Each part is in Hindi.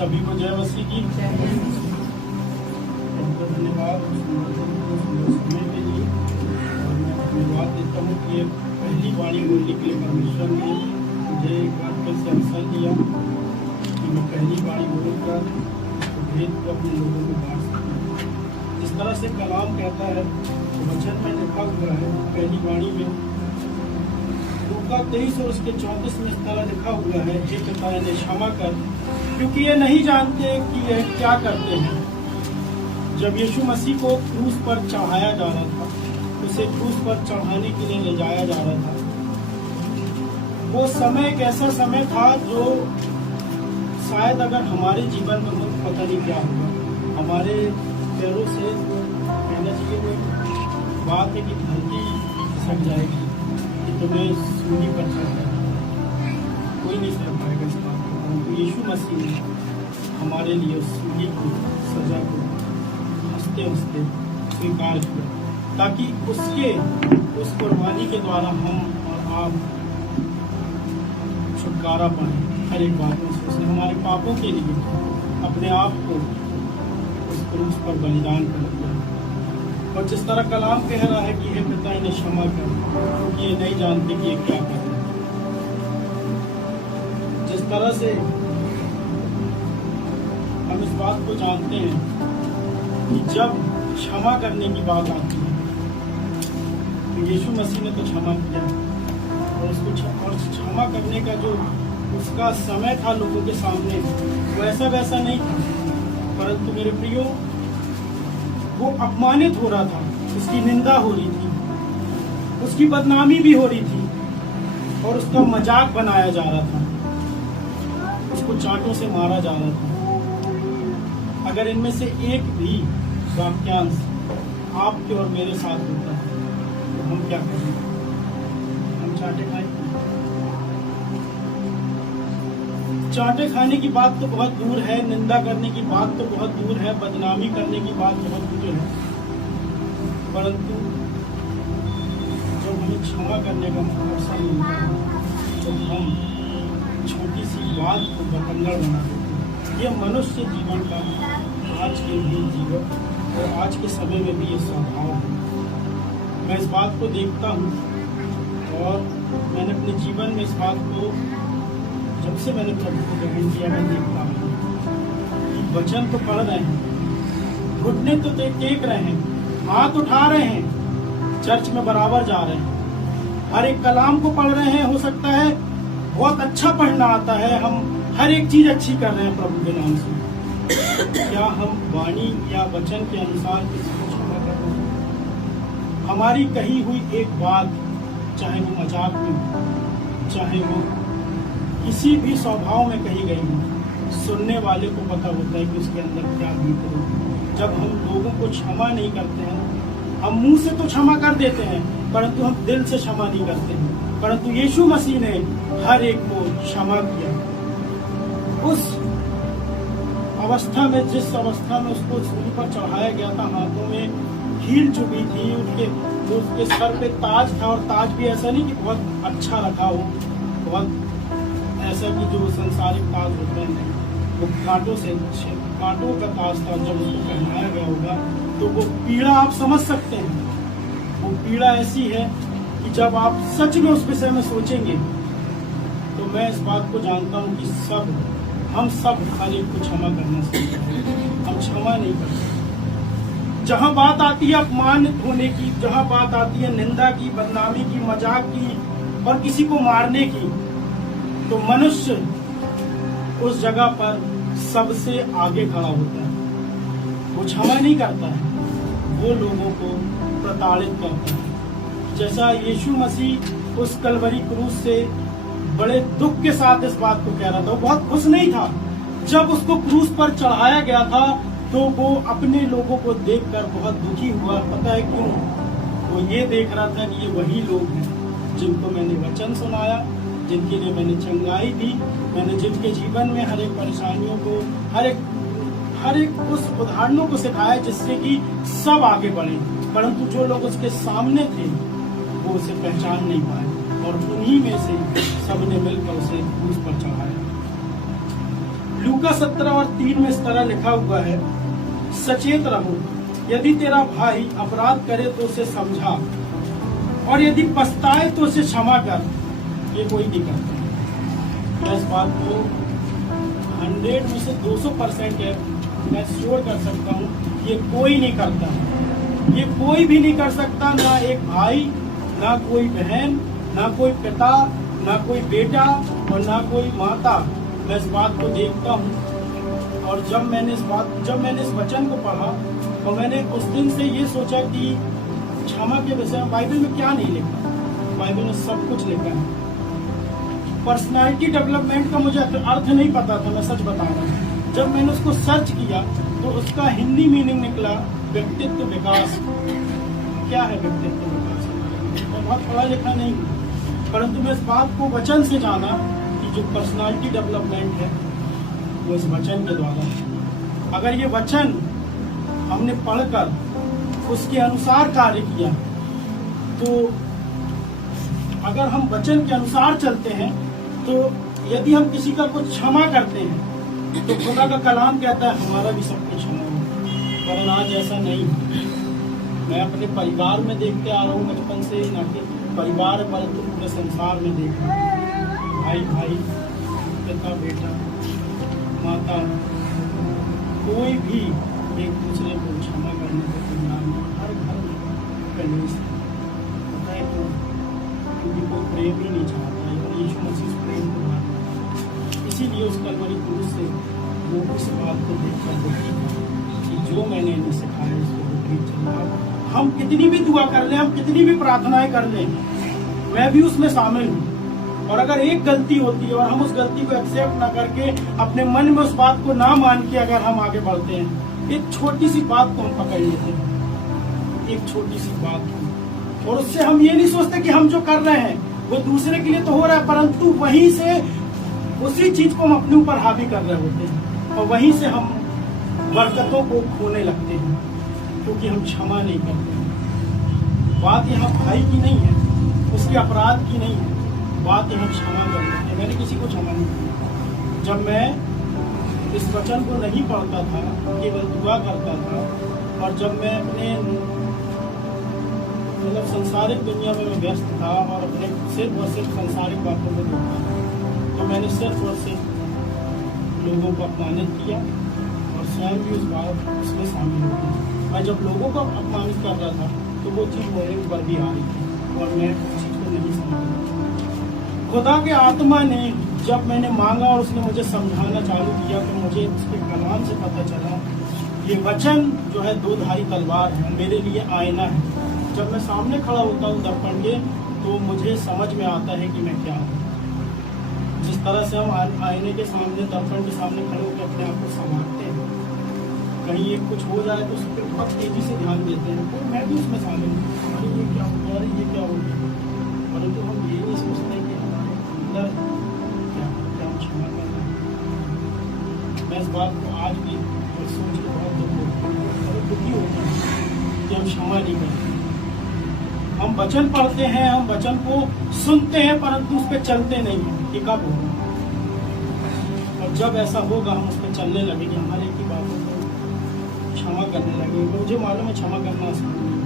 सभी को जय मसीह की। धन्यवाद समय के लिए। और मैं धन्यवाद देता हूँ कि ये पहली वाणी बोलने के लिए परमेश्वर ने मुझे एक बार फिर से अवसर दिया कि मैं पहली वाणी बोलकर भेद को अपने लोगों को बांट सकूँ। जिस तरह से कलाम कहता है, वचन में लिखा हुआ है पहली वाणी में लूका 23 और उसके 34 में इस तरह लिखा हुआ है, हे पिता इन्हें क्षमा कर, क्योंकि ये नहीं जानते कि ये क्या करते हैं। जब यीशु मसीह को क्रूस पर चढ़ाया जा रहा था, उसे क्रूस पर चढ़ाने के लिए ले जाया जा रहा था, वो समय एक ऐसा समय था जो शायद अगर हमारे जीवन में हो पता नहीं क्या होगा। हमारे पैरों से कहना चाहिए वो बात है कि धरती सक जाएगी कि तुम्हें सूली पर चढ़ना है, कोई नहीं सह पाएगा इस बात को। तो यीशु मसीह ने हमारे लिए सूली की सजा को हंसते हंसते स्वीकार किया, ताकि उसके उस कुर्बानी के द्वारा हम और आप छुटकारा पाए। हर एक बात में उसने हमारे पापों के लिए अपने आप को उस क्रूस पर बलिदान कर दिया। और जिस तरह कलाम कह रहा है कि हे पिता इन्हें क्षमा कर, क्योंकि ये नहीं जानते कि ये क्या कर रहे हैं। जिस तरह से हम इस बात को जानते हैं कि जब क्षमा करने की बात आती है तो यीशु मसीह ने तो क्षमा किया, और उसको क्षमा करने का जो उसका समय था लोगों के सामने वैसा वैसा नहीं था, परंतु मेरे प्रियो वो अपमानित हो रहा था, उसकी निंदा हो रही थी, उसकी बदनामी भी हो रही थी और उसका मजाक बनाया जा रहा था, उसको चांटों से मारा जा रहा था। अगर इनमें से एक भी वाक्यांश आपके और मेरे साथ होता है तो हम क्या करेंगे? हम चांटे खाएंगे? चांटे खाने की बात तो बहुत दूर है, निंदा करने की बात तो बहुत दूर है, बदनामी करने की बात बहुत दूर है, परंतु जब हमें क्षमा करने का अवसर मिलता है तो हम छोटी सी बात को बतंगड़ बना देते हैं। ये मनुष्य जीवन का आज के भी जीवन और आज के समय में भी ये स्वभाव है। मैं इस बात को देखता हूँ और मैंने अपने जीवन में इस बात को जब से मैंने प्रभु को ग्रहण किया मैं देखता हूँ कि वचन तो पढ़ रहे हैं, घुटने तो टेक रहे हैं, हाथ उठा रहे हैं, चर्च में बराबर जा रहे हैं, हर एक कलाम को पढ़ रहे हैं, हो सकता है बहुत अच्छा पढ़ना आता है, हम हर एक चीज अच्छी कर रहे हैं प्रभु के नाम से। क्या हम वाणी या वचन के अनुसार किसी को क्षमा कर रहे हैं? हमारी कही हुई एक बात, चाहे वो मजाक में, चाहे वो किसी भी स्वभाव में कही गई हो, सुनने वाले को पता होता है कि उसके अंदर क्या बीत रही है। जब हम लोगों को क्षमा नहीं करते हैं, हम मुंह से तो क्षमा कर देते हैं परंतु हम दिल से क्षमा नहीं करते हैं। परंतु यीशु मसीह ने हर एक को क्षमा किया। उस अवस्था में, जिस अवस्था में उसको सूली पर चढ़ाया गया था, हाथों में हील चुभी थी, उसके सर पे ताज था, और ताज भी ऐसा नहीं कि बहुत अच्छा रखा हो, बहुत ऐसा कि जो संसारिक ताज होते हैं, वो कांटों का ताज था। जब उसको पहनाया गया होगा तो वो पीड़ा आप समझ सकते हैं। वो पीड़ा ऐसी है कि जब आप सच में उस विषय में सोचेंगे तो मैं इस बात को जानता हूँ कि हम सब हर एक को क्षमा करना सीखते हैं। हम क्षमा नहीं करते। जहाँ बात आती है अपमानित होने की, जहाँ बात आती है निंदा की, बदनामी की, मजाक की और किसी को मारने की, तो मनुष्य उस जगह पर सबसे आगे खड़ा होता है। वो क्षमा नहीं करता है, वो लोगों को प्रताड़ित करता है। जैसा यीशु मसीह उस कलवरी क्रूस से बड़े दुख के साथ इस बात को कह रहा था, वो बहुत खुश नहीं था। जब उसको क्रूस पर चढ़ाया गया था तो वो अपने लोगों को देखकर बहुत दुखी हुआ। पता है क्यों? वो ये देख रहा था कि ये वही लोग हैं जिनको मैंने वचन सुनाया, जिनके लिए मैंने चंगाई दी, मैंने जिनके जीवन में हर एक परेशानियों को, हर एक उस उदाहरणों को सिखाया जिससे कि सब आगे बढ़े। परंतु जो लोग उसके सामने थे वो उसे पहचान नहीं पाए और उन्हीं में से सबने मिलकर उसे क्रूस पर चढ़ाया। लूका 17:3 में इस तरह लिखा हुआ है, सचेत रहो, यदि तेरा भाई अपराध करे तो उसे समझा, और यदि पछताए तो उसे क्षमा कर। ये कोई नहीं करता। मैं इस बात को 100 में से 200% है, मैं श्योर कर सकता हूँ, ये कोई नहीं करता। ये कोई भी नहीं कर सकता, ना एक भाई, ना कोई बहन, ना कोई पिता, ना कोई बेटा और ना कोई माता। मैं इस बात को देखता हूँ, और जब मैंने इस वचन को पढ़ा तो मैंने उस दिन से ये सोचा कि क्षमा के विषय में बाइबल में क्या नहीं लिखा। बाइबल में सब कुछ लिखा है। पर्सनालिटी डेवलपमेंट का मुझे अर्थ नहीं पता था, मैं सच बता रहा हूँ। जब मैंने उसको सर्च किया तो उसका हिंदी मीनिंग निकला व्यक्तित्व विकास। क्या है व्यक्तित्व विकास? मैं बहुत पढ़ा लिखा नहीं हूँ, परंतु मैं इस बात को वचन से जाना कि जो पर्सनालिटी डेवलपमेंट है वो इस वचन के द्वारा है। अगर ये वचन हमने पढ़कर उसके अनुसार कार्य किया, तो अगर हम वचन के अनुसार चलते हैं, तो यदि हम किसी का कुछ क्षमा करते हैं तो खुदा का कलाम कहता है हमारा भी सब कुछ क्षमा हो। पर आज ऐसा नहीं है। मैं अपने परिवार में देखते आ रहा हूँ बचपन से, ना कि परिवार परंतु पूरे संसार में देख रहा हूँ। भाई भाई, पिता बेटा, माता, कोई भी एक दूसरे को क्षमा करने को तैयार नहीं। हर घर में कलेश है, क्योंकि कोई प्रेम ही नहीं चाहता है, और यीशु मसीह प्रेम को मानता है। इसीलिए उस कलवरी क्रूस से वो उस बात को देखकर दुखी कि जो मैंने इन्हें सिखाया इसको विपरीत चलना। हम कितनी भी दुआ कर लें, हम कितनी भी प्रार्थनाएं कर लें, मैं भी उसमें शामिल हूँ। और अगर एक गलती होती है और हम उस गलती को एक्सेप्ट ना करके अपने मन में उस बात को ना मान के अगर हम आगे बढ़ते हैं, एक छोटी सी बात को हम पकड़ लेते हैं, एक छोटी सी बात को, और उससे हम ये नहीं सोचते कि हम जो कर रहे हैं वो दूसरे के लिए तो हो रहा है, परंतु वहीं से उसी चीज को हम अपने ऊपर हावी कर रहे होते हैं, और वहीं से हम बरकतों को खोने लगते हैं, क्योंकि हम क्षमा नहीं करते हैं। बात यहाँ भाई की नहीं है, उसके अपराध की नहीं है, बात यहाँ क्षमा करते हैं। मैंने किसी को क्षमा नहीं किया। जब मैं इस वचन को नहीं पढ़ता था, केवल दुआ करता था, और जब मैं अपने मतलब संसारिक दुनिया में मैं व्यस्त था और अपने सिर्फ और सिर्फ संसारिक बातों में देखता था, तो मैंने सिर्फ और सिर्फ लोगों को अपमानित किया और स्वयं भी उसमें शामिल हो गया। और जब लोगों को अपमानित कर रहा था तो वो चीज़ मेरे ऊपर भी आ रही थी और मैं उस चीज़ को नहीं समझ रहा। खुदा के आत्मा ने जब मैंने मांगा और उसने मुझे समझाना चालू किया, तो मुझे उसके कलाम से पता चला ये वचन जो है दो धारी तलवार है, मेरे लिए आईना है। जब मैं सामने खड़ा होता हूँ दर्पण के, तो मुझे समझ में आता है कि मैं क्या हूँ। जिस तरह से हम आईने के सामने, दर्पण के सामने खड़े होकर अपने आप को संभालते हैं, कहीं एक कुछ हो जाए तो उस पर बहुत तेजी से ध्यान देते हैं, तो मैं भी उसमें शामिल हूँ। अरे ये क्या हो गया, अरे ये क्या हो गया, परंतु हम ये नहीं सोचते कि हमारे अंदर क्या हम क्षमा कर रहे हैं। मैं इस बात को आज भी सोच के बहुत दुखी होता हूँ कि हम क्षमा नहीं करते। हम वचन पढ़ते हैं, हम वचन को सुनते हैं, परंतु उस पर चलते नहीं हैं। ये कब होगा? और जब ऐसा होगा हम उस पर चलने लगेंगे, हमारे की बातों को क्षमा करने लगेंगे। मुझे मालूम है क्षमा करना आसान नहीं है,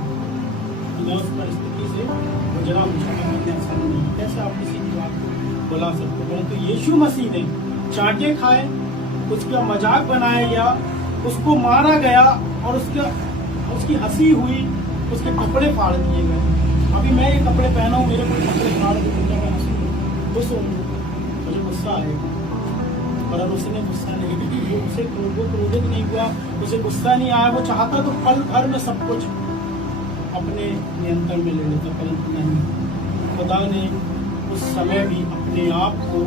मैं उस परिस्थिति से गुजरा हूँ। क्षमा करना आसान नहीं है। कैसे आप किसी की बात को बुला सकते हो? परंतु यीशु मसीह ने चांटे खाए, उसका मजाक बनाया गया, उसको मारा गया और उसकी हंसी हुई, उसके कपड़े फाड़ दिए गए। अभी मैं ये कपड़े पहना हूँ, मेरे कोई कपड़े फाड़ के मैं हंसूँ, खुश होंगे, मुझे गुस्सा आएगा। पर उसने गुस्सा नहीं किया, उसे क्रोधित नहीं हुआ, उसे गुस्सा नहीं आया। वो चाहता तो पल भर में सब कुछ अपने नियंत्रण में ले लेता, परंतु नहीं। खुदा ने उस समय भी अपने आप को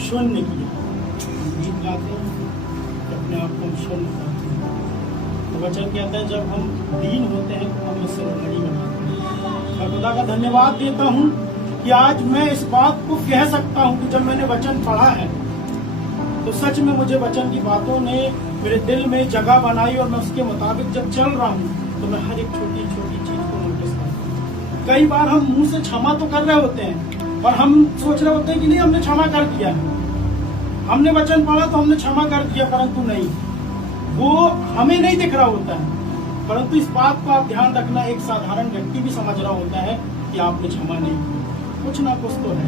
शून्य किया। गीत गाते हैं अपने आप को शून्य करते हैं। तो वचन कहता है जब हम दीन होते हैं तो हम उससे लड़ाई बनाते हैं। मैं खुदा का धन्यवाद देता हूँ कि आज मैं इस बात को कह सकता हूँ कि जब मैंने वचन पढ़ा है तो सच में मुझे वचन की बातों ने मेरे दिल में जगह बनाई, और मैं उसके मुताबिक जब चल रहा हूँ तो मैं हर एक छोटी छोटी चीज को नोटिस करता हूँ। कई बार हम मुंह से क्षमा तो कर रहे होते हैं और हम सोच रहे होते हैं कि नहीं हमने क्षमा कर दिया है, हमने वचन पढ़ा तो हमने क्षमा कर दिया, परंतु नहीं, वो हमें नहीं दिख रहा होता है। परंतु इस बात को आप ध्यान रखना, एक साधारण व्यक्ति भी समझ रहा होता है कि आपने क्षमा नहीं किया। कुछ ना कुछ तो है,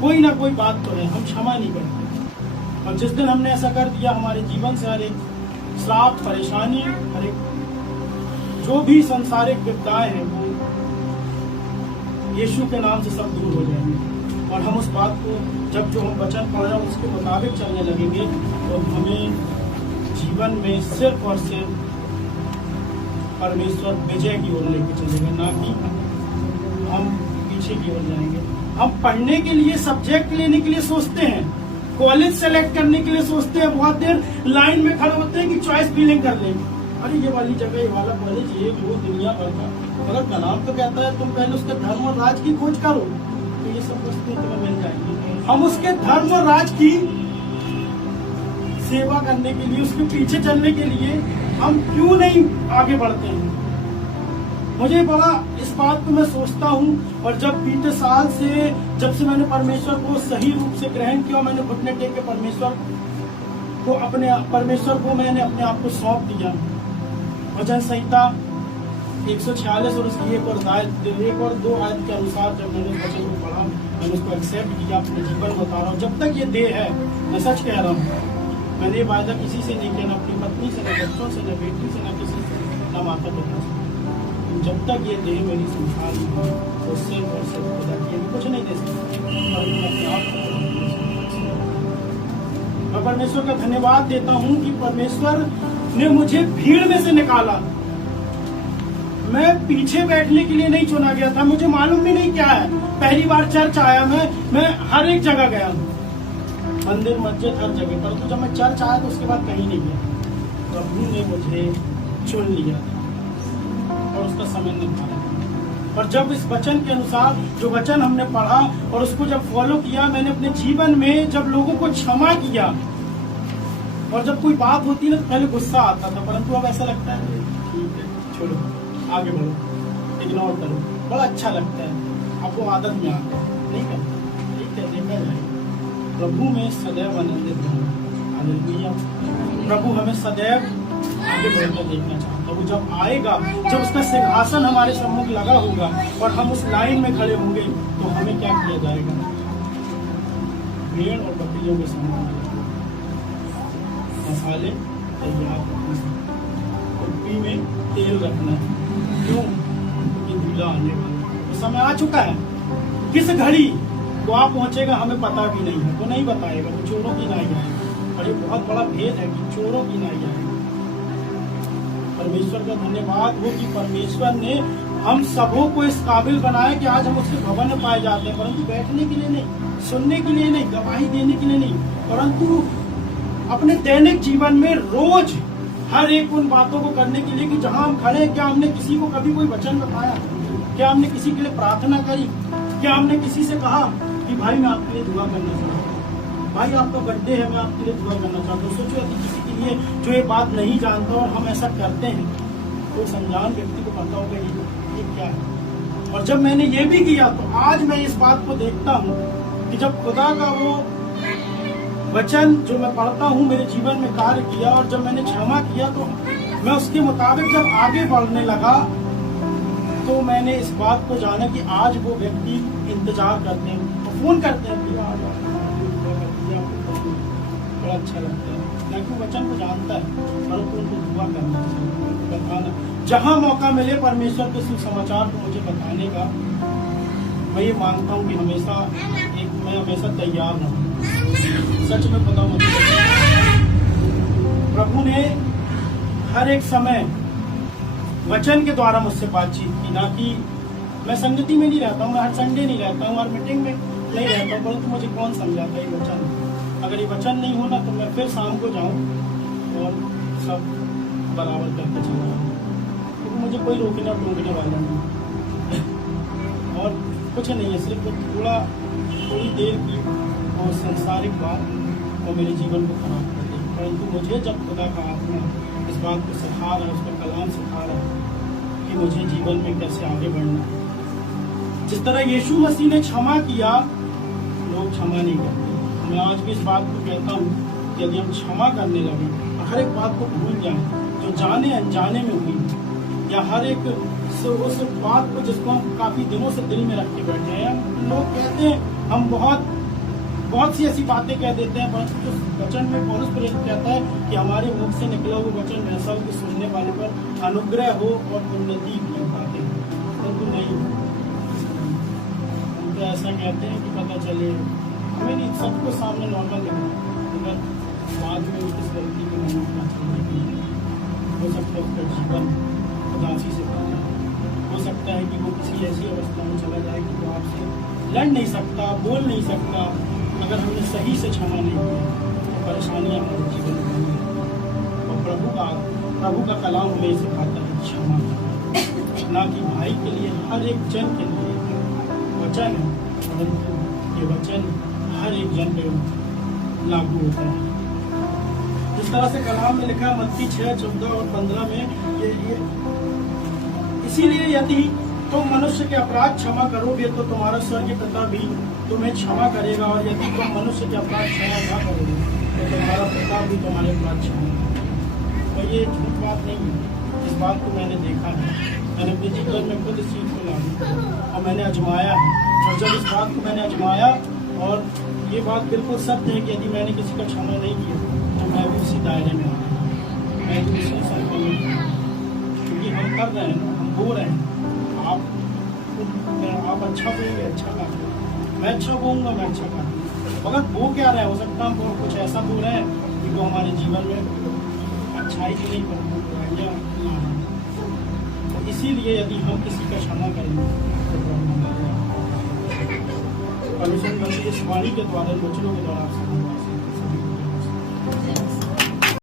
कोई ना कोई बात तो है, हम क्षमा नहीं करते। और जिस दिन हमने ऐसा कर दिया, हमारे जीवन से हर एक श्राप, परेशानी, हर एक जो भी संसारिक विपदाएं हैं वो यीशु के नाम से सब दूर हो जाएंगे। और हम उस बात को, जब जो हम वचन पढ़ रहे हैं उसके मुताबिक चलने लगेंगे, तो हमें जीवन में सिर्फ और सिर्फ परमेश्वर विजय की ओर लेके चलेंगे, ना कि हम पीछे की ओर जाएंगे। हम पढ़ने के लिए, सब्जेक्ट लेने के लिए सोचते हैं, कॉलेज सेलेक्ट करने के लिए सोचते हैं, बहुत देर लाइन में खड़े होते हैं कि चॉइस फिलिंग कर लेंगे। अरे ये वाली जगह, ये वाला कॉलेज, ये वो दुनिया भर का, मगर कलाम तो कहता है तुम पहले उसके धर्म और राज की खोज करो, तो ये सब वस्तुएं तुम्हें मिल जाएंगी। हम उसके धर्म और राज की सेवा करने के लिए, उसके पीछे चलने के लिए हम क्यों नहीं आगे बढ़ते हैं? मुझे बड़ा इस बात को मैं सोचता हूँ। और जब बीते साल से, जब से मैंने परमेश्वर को सही रूप से ग्रहण किया, मैंने घुटने टेक के परमेश्वर को मैंने अपने आप को सौंप दिया। वचन संहिता 146 और उसकी एक और दो आयत के अनुसार जब मैंने वचन को पढ़ा, मैंने उसको एक्सेप्ट किया, अपने जीवन में बता रहा हूँ। जब तक ये देह है, मैं सच कह रहा हूँ, मैंने ये वायदा किसी से नहीं किया, ना अपनी पत्नी से, ना बच्चों से, ना बेटी से, ना किसी से, ना माता पिता से। जब तक ये देह मेरी संसार में है, तो सिर्फ और सिर्फ खुदा की कुछ नहीं दे सकता। मैं परमेश्वर का धन्यवाद देता हूँ कि परमेश्वर ने मुझे भीड़ में से निकाला। मैं पीछे बैठने के लिए नहीं चुना गया था, मुझे मालूम भी नहीं क्या है। पहली बार चर्च आया, मैं हर एक जगह गया, मंदिर, मस्जिद, हर जगह, परंतु जब मैं चर्च आया तो उसके बाद कहीं नहीं गया। प्रभु ने मुझे चुन लिया और उसका समय निकाला। और जब इस वचन के अनुसार जो वचन हमने पढ़ा और उसको जब फॉलो किया, मैंने अपने जीवन में जब लोगों को क्षमा किया, और जब कोई बात होती है ना तो पहले गुस्सा आता था, परंतु अब ऐसा लगता है ठीक है, छोड़ो, आगे बढ़ो, इग्नोर करो, बड़ा अच्छा लगता है। आपको आदत में आता है, नहीं करता, ठीक है, देखा जाए। प्रभु में सदैव आनंदित रहना, हालेलुया। प्रभु हमें सदैव आगे बढ़कर देखना चाहता है। वो जब आएगा, जब उसका सिंहासन हमारे सम्मुख लगा होगा और हम उस लाइन में खड़े होंगे, तो हमें क्या किया जाएगा? भेड़ और बकरियों के सम्मुख मसाले तैयार रखना, कुप्पी में तेल रखना है। क्यों? क्योंकि दूल्हा आने वाला, तो समय आ चुका है। किस घड़ी वो आ पहुंचेगा हमें पता भी नहीं है, वो नहीं बताएगा, वो चोरों की नाई आएगी। और ये बहुत बड़ा भेद है कि चोरों की नाई आएगी। परमेश्वर का धन्यवाद हो कि परमेश्वर ने हम सबों को इस काबिल बनाया कि आज हम उसके भवन में पाए जाते हैं, परंतु बैठने के लिए नहीं, सुनने के लिए नहीं, गवाही देने के लिए नहीं, परंतु अपने दैनिक जीवन में रोज हर एक उन बातों को करने के लिए कि जहां हम खड़े हैं, क्या हमने किसी को कभी कोई वचन बताया? क्या हमने किसी के लिए प्रार्थना करी? क्या हमने किसी से कहा कि भाई मैं आपके लिए दुआ करना चाहता हूँ, भाई आपका बर्थडे है, मैं आपके लिए दुआ करना चाहता हूँ? सोचो यदि किसी के लिए जो ये बात नहीं जानता और हम ऐसा करते हैं, तो एक अनजान व्यक्ति को पता होगा ये क्या है। और जब मैंने ये भी किया, तो आज मैं इस बात को देखता हूँ कि जब खुदा का वो वचन जो मैं पढ़ता हूँ मेरे जीवन में कार्य किया, और जब मैंने क्षमा किया, तो मैं उसके मुताबिक जब आगे बढ़ने लगा, तो मैंने इस बात को जाना कि आज वो व्यक्ति इंतजार करते हैं, तो फोन करते हैं कि आज बड़ा अच्छा लगता है, ना कि वचन को जानता है, परंतु उनको दुआ करना चाहिए, बताना। जहाँ मौका मिले परमेश्वर के सुसमाचार को मुझे बताने का, मैं ये मानता हूँ कि मैं हमेशा तैयार रहूँ। सच में बताऊं, मुझे प्रभु ने हर एक समय वचन के द्वारा मुझसे बातचीत की, ना कि मैं संगति में नहीं रहता हूँ, मैं हर संडे नहीं रहता हूँ, हर मीटिंग में नहीं रहता हूँ, परंतु मुझे कौन समझाता है ये वचन? अगर ये वचन नहीं होना तो मैं फिर शाम को जाऊँ और सब बराबर करके चला जाऊँ, क्योंकि मुझे कोई रोकने और टोकने वाला नहीं। और कुछ नहीं है, सिर्फ थोड़ी देर की और संसारिक बात वो मेरे जीवन को खराब कर देगी, परंतु मुझे जब खुदा का आत्मा इस बात को सिखा रहा है, उसका कलाम सिखा रहा है कि मुझे जीवन में कैसे आगे बढ़ना है। जिस तरह यीशु मसीह ने क्षमा किया, लोग क्षमा नहीं करते। मैं आज भी इस बात को कहता हूँ कि यदि हम क्षमा करने लगे और हर एक बात को भूल जाए जो जाने अनजाने में हुई, या हर एक उस बात को जिसको हम काफी दिनों से दिल में रख के बैठे हैं। लोग कहते हैं हम बहुत सी ऐसी बातें कह देते हैं, परंतु जो वचन में पौलुस प्रेरित कहता है कि हमारे मुख से निकला हुआ वचन ऐसा हो कि सुनने वाले पर अनुग्रह हो और उन्नति की बातें, परंतु नहीं। हम तो ऐसा कहते हैं कि पता चले हमें नहीं, सबको सामने नॉर्मल लगता है, मगर बाद में किस व्यक्ति को नहीं होना चाहिए। हो सकता है उसका जीवन उदासी से भरा है, हो सकता है कि वो किसी ऐसी अवस्था में चला जाए कि वो आपसे लड़ नहीं सकता, बोल नहीं सकता। अगर हमने सही से क्षमा नहीं किया तो परेशानियां हमारे जीवन में होंगी। और प्रभु का कलाम हमें सिखाता है क्षमा करना, ना कि भाई के लिए, हर एक जन के लिए वचन है, परंतु ये वचन हर एक जन पे लागू होता है। जिस तरह से कलाम में लिखा है मत्ती 6:14 और 15 में, ये इसीलिए यदि तुम मनुष्य के अपराध क्षमा करोगे तो तुम्हारा स्वर्गीय पिता भी तुम्हें क्षमा करेगा, और यदि तुम मनुष्य के अपराध क्षमा न करोगे तो तुम्हारा पिता भी तुम्हारे अपराध क्षमा करेगा। तो ये झूठ बात नहीं है, इस बात को मैंने देखा है, मैंने अपने जीवन में खुद इस चीज को लागू किया और मैंने आजमाया है। और जब इस बात को मैंने आजमाया, और ये बात बिल्कुल सत्य है कि यदि मैंने किसी का क्षमा नहीं किया तो मैं भी उसी दायरे में आ गया, मैं भी उसी सर्कल में, क्योंकि हम कर रहे हैं, हम बोल रहे हैं आप अच्छा बोलेंगे अच्छा करेंगे, मैं अच्छा बोलूँगा मैं अच्छा करूँगा, मगर वो क्या रहा है, हो सकता है हम कुछ ऐसा बोल रहे हैं कि वो हमारे जीवन में अच्छाई की नहीं बुराइयाँ ला रहे हैं। तो इसीलिए यदि हम किसी का क्षमा करेंगे तो परमेश्वर इस वाणी के द्वारा, वचनों के द्वारा